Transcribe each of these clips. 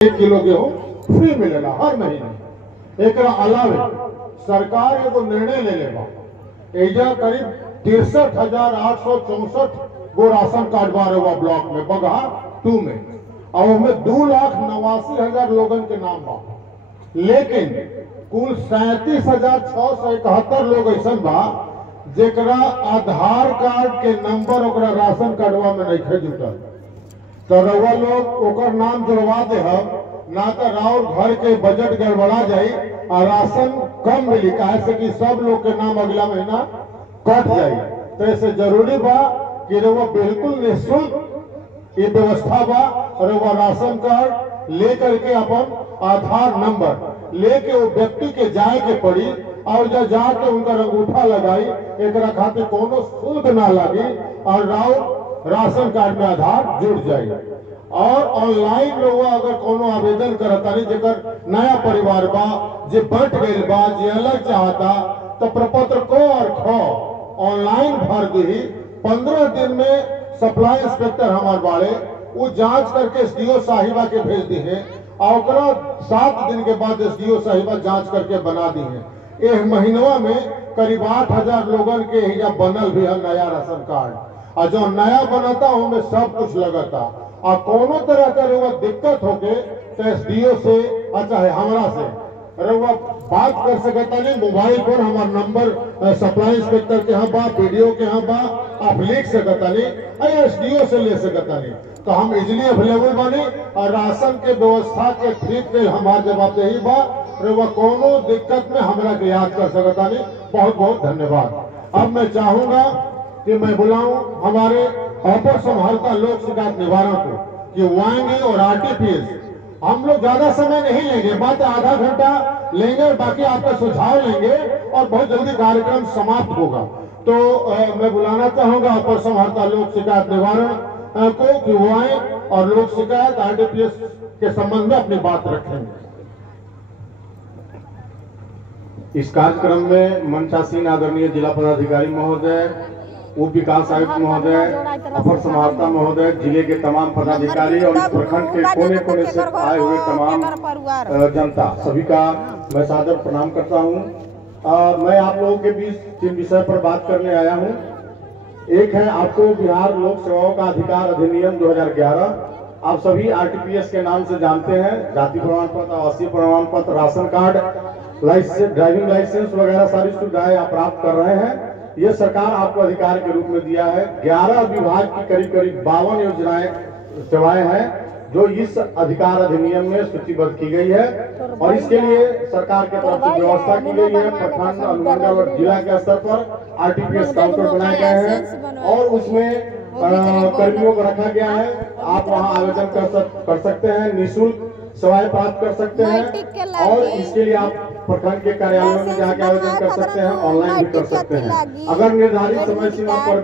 1 kilo गेहूं free मिलेगा हर महीने। एक अलावे सरकार एगो निर्णय ले लेगा, एजा करीब 63,864 गो राशन कार्ड बार हुआ ब्लॉक में बगहा 2 में, और उसमें 2,89,000 लोगन के नाम बा, लेकिन कुल 37,671 लोग ऐसा बा जेकरा आधार कार्ड के नंबर ओकरा राशन कार्डवा में नहीं जुटल। तो रउआ लोग ओकर नाम जुड़वा दे ना तो राउर घर के बजट गड़बड़ा जाई और राशन कम मिली, काहे से कि सब लोग के नाम अगला महीना कट जाई। तो ऐसे जरूरी बा कि रउआ बिल्कुल निःशुल्क ये व्यवस्था बा, रउआ राशन कार्ड लेकर के अपन आधार नंबर लेके वो व्यक्ति के जाए के पड़ी और जब जाके उनका अंगूठा लगाई, एक खातिर कोनो शुल्क ना लगी और राउर राशन कार्ड में आधार जुड़ जाए। और ऑनलाइन लोग अगर कोनो आवेदन करता नहीं जेकर नया परिवार बा, जे बट गई बा, जे अलग चाहता, तो प्रपत्र को और खो ऑनलाइन भर दी। 15 दिन में सप्लाई इंस्पेक्टर हमारे बाड़े वो जांच करके एसडीओ साहिबा के भेज दी है और 7 दिन के बाद एसडीओ साहिबा जांच करके बना दी है। एक महीनवा में करीब 8,000 लोगन के हिजा बनल भी है नया राशन कार्ड, और जो नया बनता उनमें सब कुछ लगता। और कोनो तरह का रउआ दिक्कत होके तो एसडीओ से चाहे हमरा से रउआ बात कर सकता नहीं। मोबाइल पर हमारा नंबर सप्लाई इंस्पेक्टर के यहाँ बा, बीडीओ के यहाँ बा, आप लिख सकता नहीं, एसडीओ से ले सकता नहीं। तो हम इजिली अवेलेबल बानी और राशन के व्यवस्था के ठीक में हमारा जवाबदेही बा। रउआ कोनो दिक्कत में हमरा के याद कर सकता नहीं। बहुत बहुत धन्यवाद। अब मैं चाहूंगा कि मैं बुलाऊं हमारे अपर संभालता लोक शिकायत निवारण को कि वो आएंगे और आरटीपीएस हम लोग ज्यादा समय नहीं लेंगे, बात आधा घंटा लेंगे और बाकी आपका सुझाव लेंगे और बहुत जल्दी कार्यक्रम समाप्त होगा। तो मैं बुलाना चाहूंगा अपर संभालता लोक शिकायत निवारण को कि वो आए और लोक शिकायत आरटीपीएस के संबंध में अपनी बात रखेंगे। इस कार्यक्रम में मंचासीन आदरणीय जिला पदाधिकारी महोदय, उप विकास आयुक्त महोदय, अपर समाहर्ता महोदय, जिले के तमाम पदाधिकारी और इस प्रखंड के कोने कोने से आए हुए तमाम जनता, सभी का मैं सादर प्रणाम करता हूं। मैं आप लोगों के बीच जिन विषय पर बात करने आया हूं, एक है आपको बिहार लोक सेवाओं का अधिकार अधिनियम 2011। आप सभी आरटीपीएस के नाम से जानते हैं। जाति प्रमाण पत्र, आवासीय प्रमाण पत्र, ration card, license, driving license वगैरह सारी सुविधाएं आप प्राप्त कर रहे हैं। ये सरकार आपको अधिकार के रूप में दिया है। 11 विभाग की करीब 52 योजनाएं, सेवाएं हैं जो इस अधिकार अधिनियम में सूचीबद्ध की गई है और इसके लिए सरकार की तरफ से व्यवस्था की गई है। प्रखंड, अनुमंडल और जिला के स्तर पर आरटीपीएस काउंटर बनाए गए हैं और उसमें कर्मियों को रखा गया है। आप वहां आवेदन कर सकते हैं, निःशुल्क सेवाएं प्राप्त कर सकते हैं और इसके लिए आप प्रखंड के कार्यालयों में जाकर आवेदन कर सकते हैं, ऑनलाइन भी कर सकते हैं। अगर निर्धारित समय सीमा पर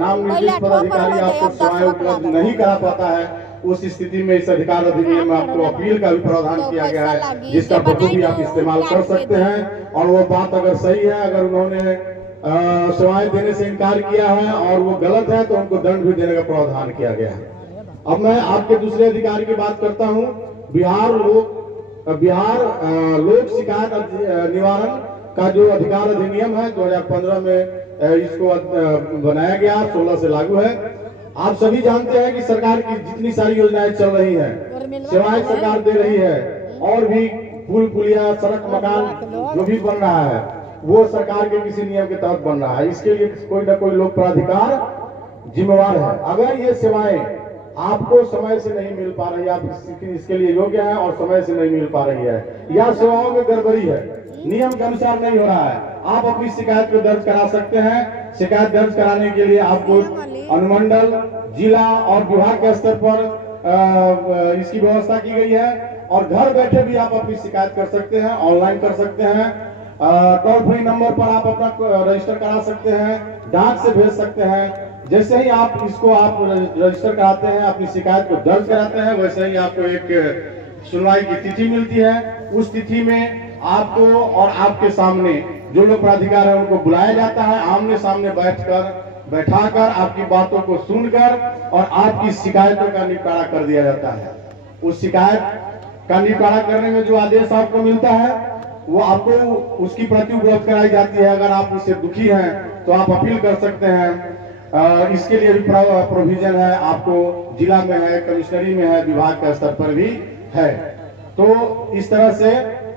नाम निर्दिष्ट पदाधिकारी आपको सेवाएं उपलब्ध नहीं करा पाता है, उस स्थिति में इस अधिकार अधिनियम में आपको अपील का भी प्रावधान किया गया है, जिसका बखूबी आप इस्तेमाल कर सकते हैं। और वो बात अगर सही है, अगर उन्होंने सेवाएं देने से इनकार किया है और वो गलत है तो उनको दंड भी देने का प्रावधान किया गया है। अब मैं आपके दूसरे अधिकार की बात करता हूँ। बिहार लोक शिकायत निवारण का जो अधिकार अधिनियम है 2015 में इसको बनाया गया, 16 से लागू है। आप सभी जानते हैं कि सरकार की जितनी सारी योजनाएं चल रही हैं, सेवाएं सरकार दे रही है और भी पुल पुलिया, सड़क, मकान जो भी बन रहा है वो सरकार के किसी नियम के तहत बन रहा है। इसके लिए कोई ना कोई लोक प्राधिकार जिम्मेवार है। अगर ये सेवाएं आपको समय से नहीं मिल पा रही है, आप इसके लिए योग्य है और समय से नहीं मिल पा रही है, या सेवाओं में गड़बड़ी है, नियम के अनुसार नहीं हो रहा है, आप अपनी शिकायत को दर्ज करा सकते हैं। शिकायत दर्ज कराने के लिए आपको अनुमंडल, जिला और विभाग के स्तर पर इसकी व्यवस्था की गई है और घर बैठे भी आप अपनी शिकायत कर सकते हैं, ऑनलाइन कर सकते हैं। टोल फ्री नंबर पर आप अपना रजिस्टर करा सकते हैं, डाक से भेज सकते हैं। जैसे ही आप इसको आप रजिस्टर कराते हैं, अपनी शिकायत को दर्ज कराते हैं, वैसे ही आपको एक सुनवाई की तिथि मिलती है। उस तिथि में आपको और आपके सामने जो लोग प्राधिकार है उनको बुलाया जाता है, आमने सामने बैठाकर आपकी बातों को सुनकर और आपकी शिकायतों का निपटारा कर दिया जाता है। उस शिकायत का निपटारा करने में जो आदेश आपको मिलता है वो आपको उसकी प्रति उपलब्ध कराई जाती है। अगर आप उससे दुखी हैं तो आप अपील कर सकते हैं। इसके लिए भी प्रोविजन है, आपको जिला में है, कमिश्नरी में है, विभाग के स्तर पर भी है। तो इस तरह से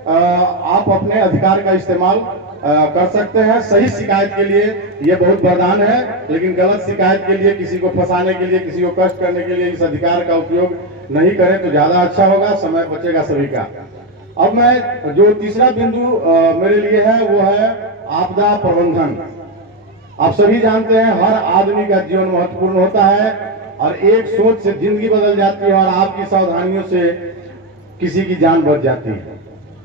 आप अपने अधिकार का इस्तेमाल कर सकते हैं। सही शिकायत के लिए ये बहुत वरदान है, लेकिन गलत शिकायत के लिए, किसी को फंसाने के लिए, किसी को कष्ट करने के लिए इस अधिकार का उपयोग नहीं करें तो ज्यादा अच्छा होगा, समय बचेगा सभी का। अब मैं जो तीसरा बिंदु मेरे लिए है वो है आपदा प्रबंधन। आप सभी जानते हैं हर आदमी का जीवन महत्वपूर्ण होता है और एक सोच से जिंदगी बदल जाती है और आपकी सावधानियों से किसी की जान बच जाती है।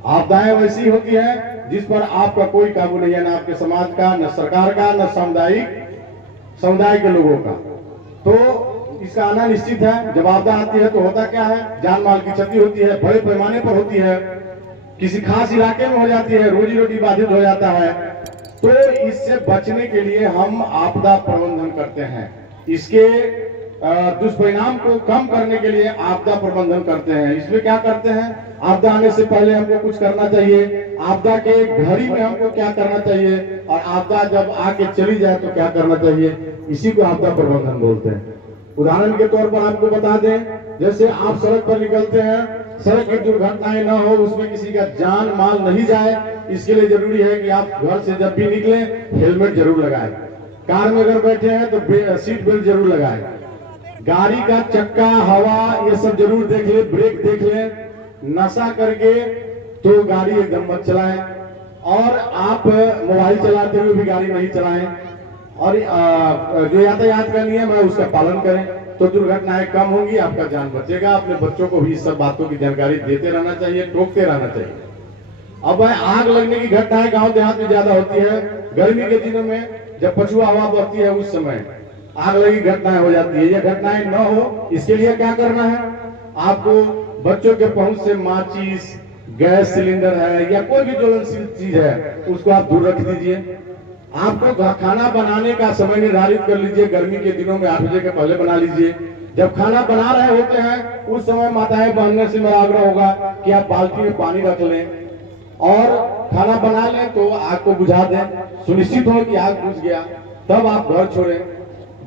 आपदाएं वैसी होती है जिस पर आपका कोई काबू नहीं है, न आपके समाज का, न सरकार का, न समुदाय के लोगों का। तो इसका आना निश्चित है। जब आपदा आती है तो होता क्या है, जान माल की क्षति होती है, बड़े पैमाने पर होती है, किसी खास इलाके में हो जाती है, रोजी रोटी बाधित हो जाता है। तो इससे बचने के लिए हम आपदा प्रबंधन करते हैं। इसके दुष्परिणाम को कम करने के लिए आपदा प्रबंधन करते हैं। इसमें क्या करते हैं, आपदा आने से पहले हमको कुछ करना चाहिए, आपदा के घड़ी में हमको क्या करना चाहिए, और आपदा जब आके चली जाए तो क्या करना चाहिए, इसी को आपदा प्रबंधन बोलते हैं। उदाहरण के तौर पर आपको बता दें, जैसे आप सड़क पर निकलते हैं, सड़क की दुर्घटनाएं न हो, उसमें किसी का जान माल नहीं जाए, इसके लिए जरूरी है कि आप घर से जब भी निकले हेलमेट जरूर लगाएं। कार में अगर बैठे हैं तो सीट बेल्ट जरूर लगाएं। गाड़ी का चक्का, हवा, ये सब जरूर देख ले, ब्रेक देख ले। नशा करके तो गाड़ी एकदम मत चलाएं, और आप मोबाइल चलाते हुए भी गाड़ी नहीं चलाएं, और जो यातायात का नियम है उसका पालन करें, तो दुर्घटनाएं कम होंगी, आपका जान बचेगा। अपने बच्चों को भी इस सब बातों की जानकारी देते रहना चाहिए, टोकते रहना चाहिए। अब आग लगने की घटनाएं गांव देहात में ज्यादा होती है। गर्मी के दिनों में जब पछुआ हवा बहती है उस समय आग लगी घटनाएं हो जाती है। ये घटनाएं न हो इसके लिए क्या करना है, आपको बच्चों के पहुंच से माचिस, गैस सिलेंडर है या कोई भी ज्वलनशील चीज है उसको आप दूर रख दीजिए। आपको खाना बनाने का समय निर्धारित कर लीजिए, गर्मी के दिनों में 8 बजे के पहले बना लीजिए। जब खाना बना रहे होते हैं उस समय माताएं बहनों से मेरा आग्रह होगा कि आप बाल्टी में पानी रख लें और खाना बना लें, तो आग को बुझा दें। सुनिश्चित हो कि आग बुझ गया तब आप घर छोड़ें।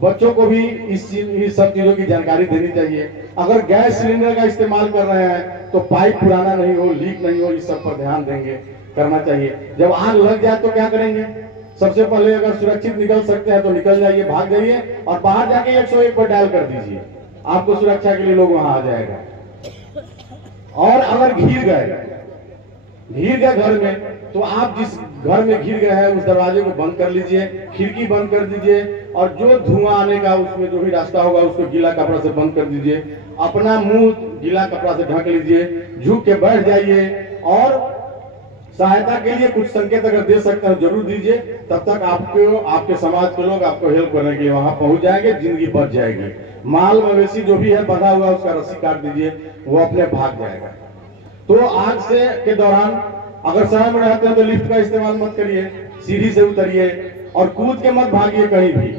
बच्चों को भी इस सब चीजों की जानकारी देनी चाहिए। अगर गैस सिलेंडर का इस्तेमाल कर रहे हैं तो पाइप पुराना नहीं हो, लीक नहीं हो, इस सब पर ध्यान देंगे, करना चाहिए। जब आग लग जाए तो क्या करेंगे, सबसे पहले अगर सुरक्षित निकल सकते हैं तो निकल जाइए, भाग जाइए, और बाहर जाके 101 पर डायल कर दीजिए, आपको सुरक्षा के लिए लोग वहां आ जाएगा। और अगर घिर गए घर में, तो आप जिस घर में घिर गए हैं उस दरवाजे को बंद कर लीजिए, खिड़की बंद कर दीजिए, और जो धुआं आने का उसमें जो भी रास्ता होगा उसको गीला कपड़ा से बंद कर दीजिए। अपना मुंह गीला कपड़ा से ढक लीजिए, झुक के बैठ जाइए, और सहायता के लिए कुछ संकेत अगर दे सकते हैं जरूर दीजिए। तब तक आपको, आपके समाज के लोग आपको हेल्प करने के लिए वहां पहुंच जाएंगे, जिंदगी बच जाएगी। माल मवेशी जो भी है बंधा हुआ उसका रस्सी काट दीजिए, वो अपने भाग जाएगा। तो आग से के दौरान अगर शहर में रहते हैं तो लिफ्ट का इस्तेमाल मत करिए, सीढ़ी से उतरिए और कूद के मत भागिए कहीं भी,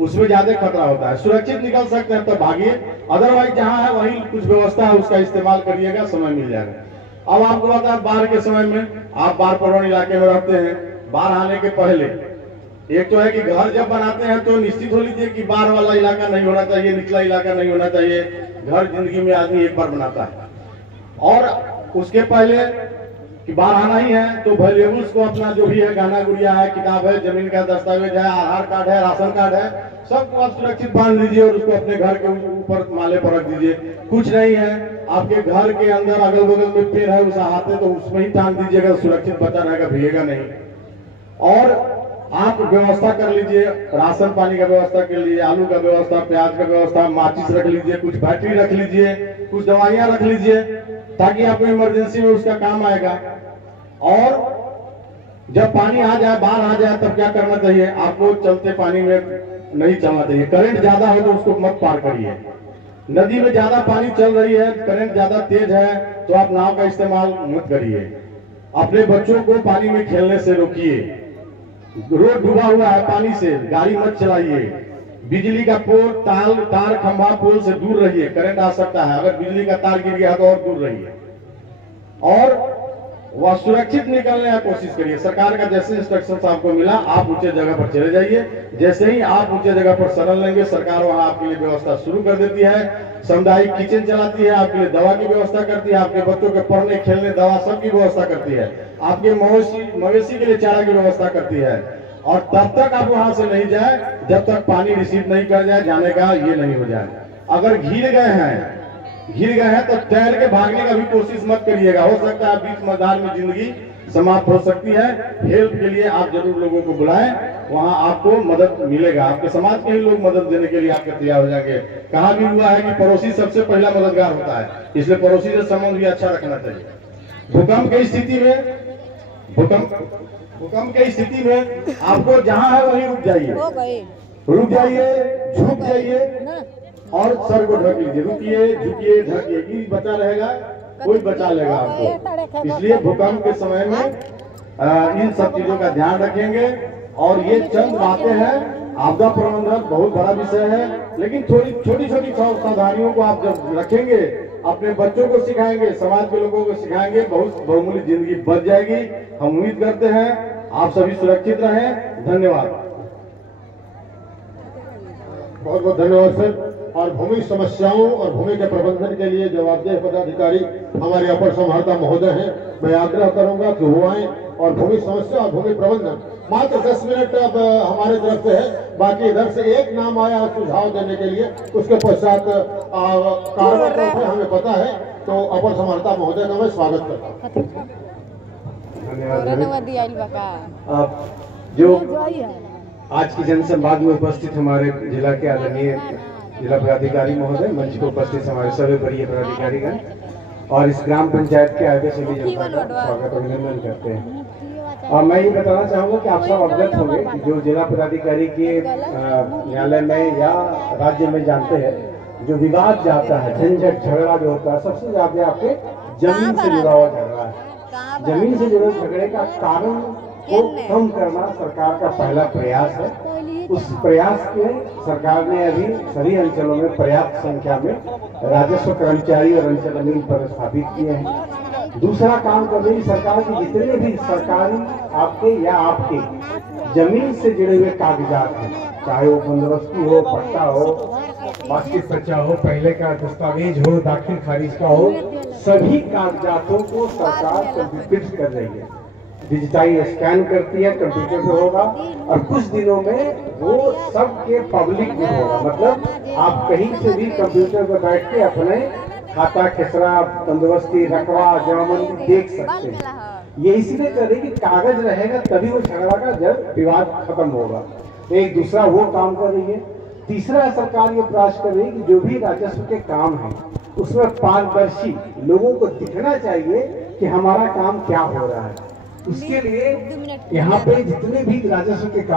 उसमें ज्यादा खतरा होता है। सुरक्षित निकल सकते हैं तो भागिए, अदरवाइज जहां है वहीं कुछ व्यवस्था है उसका इस्तेमाल करिएगा, समय मिल जाएगा। अब आपको पता है बाढ़ के समय में आप बाढ़ प्रवण इलाके में रहते हैं, बाढ़ आने के पहले एक तो है कि घर जब बनाते हैं तो निश्चित हो लीजिए कि बाढ़ वाला इलाका नहीं होना चाहिए, निचला इलाका नहीं होना चाहिए। घर जिंदगी में आदमी एक बार बनाता है, और उसके पहले कि बाहर आना ही है तो वैल्यूएबल्स को अपना जो भी है, गहना गुड़िया है, किताब है, जमीन का दस्तावेज है, आधार कार्ड है, राशन कार्ड है, सबको आप सुरक्षित बांध लीजिए और उसको अपने घर के ऊपर माले पर रख दीजिए। कुछ नहीं है, आपके घर के अंदर अगल बगल में पेड़ है उस हाथे तो उसमें ही टांग दीजिएगा, सुरक्षित बचा रहेगा, भीगेगा नहीं। और आप व्यवस्था कर लीजिए, राशन पानी का व्यवस्था कर लीजिए, आलू का व्यवस्था, प्याज का व्यवस्था, माचिस रख लीजिए, कुछ बैटरी रख लीजिए, कुछ दवाइयां रख लीजिए, ताकि आपको इमरजेंसी में उसका काम आएगा। और जब पानी आ जाए, बाढ़ आ जाए, तब क्या करना चाहिए, आपको चलते पानी में नहीं चलना चाहिए। करंट ज्यादा हो तो उसको मत पार करिए। नदी में ज्यादा पानी चल रही है, करंट ज्यादा तेज है, तो आप नाव का इस्तेमाल मत करिए। अपने बच्चों को पानी में खेलने से रोकिए। रोड डूबा हुआ है, पानी से गाड़ी मत चलाइए। बिजली का पोल, तार, खंभा, पोल से दूर रहिए, करंट आ सकता है। अगर बिजली का तार गिर गया तो और दूर रहिए। और वह सुरक्षित निकलने की कोशिश करिए। सरकार का जैसे इंस्ट्रक्शन आपको मिला, आप ऊंचे जगह पर चले जाइए। जैसे ही आप ऊंचे जगह पर शरण लेंगे, सरकार वहां आपके लिए व्यवस्था शुरू कर देती है। सामुदायिक किचन चलाती है, आपके लिए दवा की व्यवस्था करती है, आपके बच्चों के पढ़ने खेलने दवा सबकी व्यवस्था करती है, आपके मवेशी के लिए चारा की व्यवस्था करती है। और तब तक आप वहां से नहीं जाए जब तक पानी रिसीव नहीं कर जाए, जाने का ये नहीं हो जाए। अगर घिर गए हैं तो तैर के भागने का भी कोशिश मत करिएगा। हो सकता है बीच मैदान में जिंदगी समाप्त हो सकती है। हेल्प के लिए आप जरूर लोगों को बुलाएं, वहां आपको मदद मिलेगा। आपके समाज के ही लोग मदद देने के लिए आपके तैयार हो जाएंगे। कहा भी हुआ है कि पड़ोसी सबसे पहला मददगार होता है, इसलिए पड़ोसी से संबंध भी अच्छा रखना चाहिए। भूकंप की स्थिति में आपको जहां है वहीं रुक जाइए, झुक जाइए और सर को ढक लीजिए। रुकिए, झुकिए, ढकिए, कि बचा रहेगा, कोई बचा लेगा आपको। इसलिए भूकंप के समय में इन सब चीजों का ध्यान रखेंगे। और ये चंद बातें हैं, आपदा प्रबंधन बहुत बड़ा विषय है, लेकिन छोटी छोटी सावधानियों को आप जब रखेंगे, अपने बच्चों को सिखाएंगे, समाज के लोगों को सिखाएंगे, बहुत बहुमूल्य जिंदगी बच जाएगी। हम उम्मीद करते हैं आप सभी सुरक्षित रहें। धन्यवाद। बहुत बहुत धन्यवाद सर। और भूमि समस्याओं और भूमि के प्रबंधन के लिए जवाबदेह पदाधिकारी हमारे अपर समाहर्ता महोदय हैं। मैं आग्रह करूंगा कि वो आए और भूमि समस्या और भूमि प्रबंधन मात्र 10 मिनट अब हमारे तरफ से है। बाकी इधर से एक नाम आया है सुझाव देने के लिए, उसके पश्चात कार्य हमें पता है, तो अपर समाहर्ता महोदय का मैं स्वागत करता हूँ। आप जो आज की जनसंवाद में उपस्थित हमारे जिला के आदरणीय जिला पदाधिकारी महोदय, मंच को उपस्थित हमारे सभी वरीय पदाधिकारीगण और इस ग्राम पंचायत के आगे सभी जनता का स्वागत अभिनंदन करते हैं। और मैं ये बताना चाहूंगा कि आप सब अवगत होंगे कि जो जिला पदाधिकारी के न्यायालय में या राज्य में जानते हैं, जो विवाद जाता है, झंझट झगड़ा जो होता है, सबसे ज्यादा आपके जमीन से जुड़ा हुआ झगड़ा है। जमीन से जुड़े झगड़े का कारण को कम करना सरकार का पहला प्रयास है। उस प्रयास के सरकार ने अभी सभी अंचलों में पर्याप्त संख्या में राजस्व कर्मचारी और अंचल अमीन पर स्थापित किए हैं। दूसरा काम कर रही सरकार की जितने भी सरकारी आपके या आपके जमीन से जुड़े हुए कागजात हैं, चाहे वो बंदोबस्ती हो, पट्टा हो, वार्षिक पर्चा हो, पहले का दस्तावेज हो, दाखिल खारिज का हो, सभी कागजातों को सरकार कंप्यूटराइज कर रही है। डिजिटाइज स्कैन करती है, कंप्यूटर पे होगा और कुछ दिनों में वो सबके पब्लिक में होगा। मतलब आप कहीं से भी कंप्यूटर पर बैठ के अपने खाता खेसरा, बंदोबस्ती, रकबा, जमाबंदी देख सकते हैं। ये इसलिए कर रही कि कागज रहेगा तभी वो झगड़ा का जब विवाद खत्म होगा। तो एक दूसरा वो काम कर रही है। तीसरा सरकार ये प्रयास कर रही है कि जो भी राजस्व के काम है उसमें पारदर्शी लोगों को दिखना चाहिए कि हमारा काम क्या हो रहा है। उसके लिए यहाँ पे जितने भी राजस्व के काम